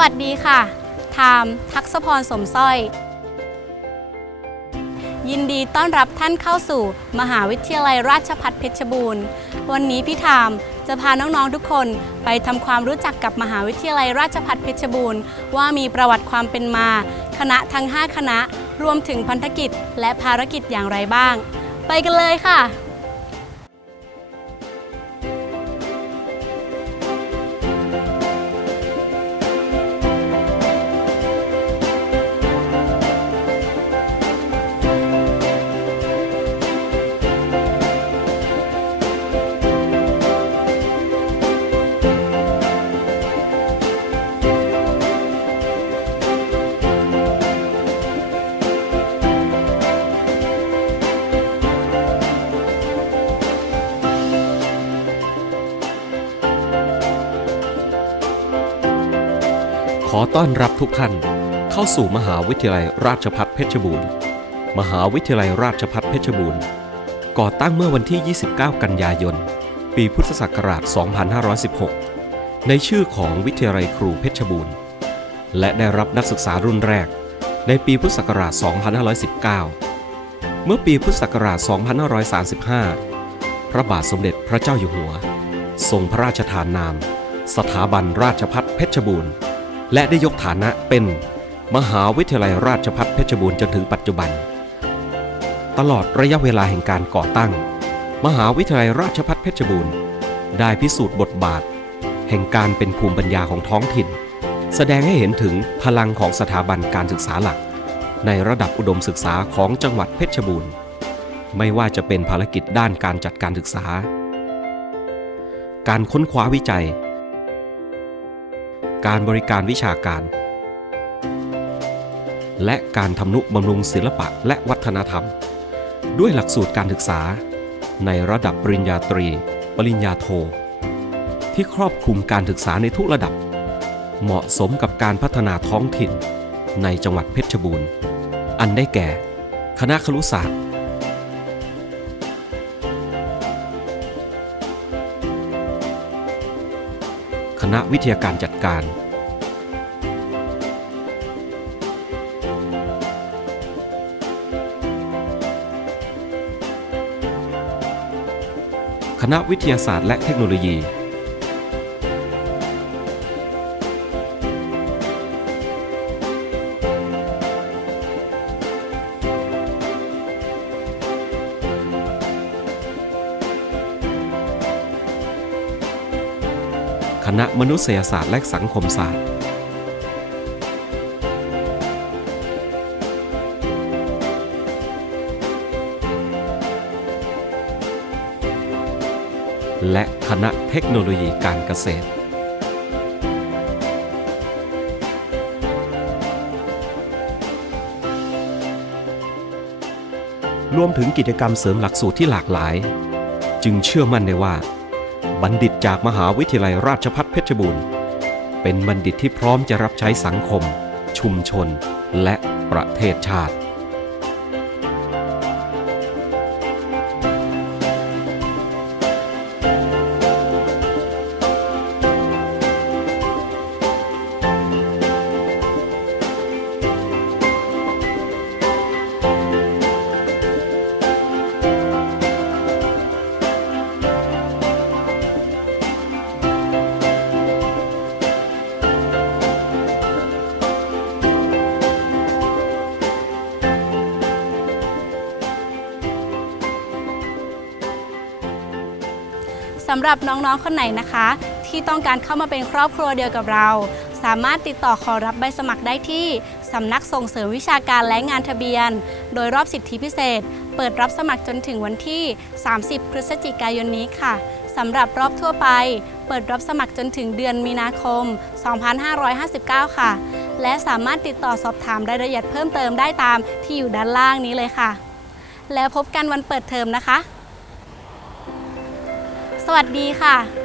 วัสดีค่ะ ไทม์ทักษพรสมสร้อย ยินดีต้อนรับท่านเข้าสู่ มหาวิทยาลัยราชภัฏเพชรบูรณ์ วันนี้พี่ไทม์จะพาน้องๆทุกคนไปทำความรู้จักกับมหาวิทยาลัยราชภัฏเพชรบูรณ์ ว่ามีประวัติความเป็นมา คณะทั้ง 5 คณะ รวมถึงพันธกิจ และภารกิจอย่างไรบ้าง ไปกันเลยค่ะ อต้อนรับทุกท่าน เข้าสู่มหาวิทยาลัยราชภัฏเพชรบูรณ์ มหาวิทยาลัยราชภัฏเพชรบูรณ์ ก่อตั้งเมื่อวันที่ 29 กันยายน ปีพุทธศักราช 2516 ในชื่อของวิทยาลัยครูเพชรบูรณ์ และได้รับนักศึกษารุ่นแรก ในปีพุทธศักราช 2519 เมื่อปีพุทธศักราช 2535 พระบาทสมเด็จพระเจ้าอยู่หัว ทรงพระราชทานนาม สถาบันราชภัฏเพชรบูรณ์ และได้ยกฐานะเป็นมหาวิทยาลัยราชภัฏเพชรบูรณ์จนถึงปัจจุบัน ตลอดระยะเวลาแห่งการก่อตั้ง มหาวิทยาลัยราชภัฏเพชรบูรณ์ ได้พิสูจน์บทบาท แห่งการเป็นภูมิปัญญาของท้องถิ่น แสดงให้เห็นถึงพลังของสถาบันการศึกษาหลัก ในระดับอุดมศึกษาของจังหวัดเพชรบูรณ์ ไม่ว่าจะเป็นภารกิจด้านการจัดการศึกษา การค้นคว้าวิจัย การบริการวิชาการ และการทำนุบำรุงศิลปะและวัฒนธรรม ด้วยหลักสูตรการศึกษา ในระดับปริญญาตรี ปริญญาโท ที่ครอบคลุมการศึกษาในทุกระดับ เหมาะสมกับการพัฒนาท้องถิ่น ในจังหวัดเพชรบูรณ์ อันได้แก่ คณะครุศาสตร์ คณะวิทยาการจัดการ คณะวิทยาศาสตร์และเทคโนโลยี คณะมนุษยศาสตร์และสังคมศาสตร์และคณะเทคโนโลยีการเกษตร รวมถึงกิจกรรมเสริมหลักสูตรที่หลากหลาย จึงเชื่อมั่นได้ว่า บัณฑิตจากมหาวิทยาลัยราชภัฏเพชรบูรณ์ เป็นบัณฑิตที่พร้อมจะรับใช้สังคม ชุมชน และประเทศชาติำหรับน้องๆคนไหนนะคะ ที่ต้องการเข้ามาเป็นครอบครัวเดียวกับเรา สามารถติดต่อขอรับใบสมัครได้ที่สำนักส่งเสริมวิชาการและงานทะเบียน โดยรอบสิทธิพิเศษ เปิดรับสมัครจนถึงวันที่ 30 พฤศจิกายนนี้ค่ะสำหรับรอบทั่วไป เปิดรับสมัครจนถึงเดือนมีนาคม 2559 ค่ะ และสามารถติดต่อสอบถามรายละเอียดเพิ่มเติมได้ตามที่อยู่ด้านล่างนี้เลยค่ะ แล้วพบกันวันเปิดเทอมนะคะ สวัสดีค่ะ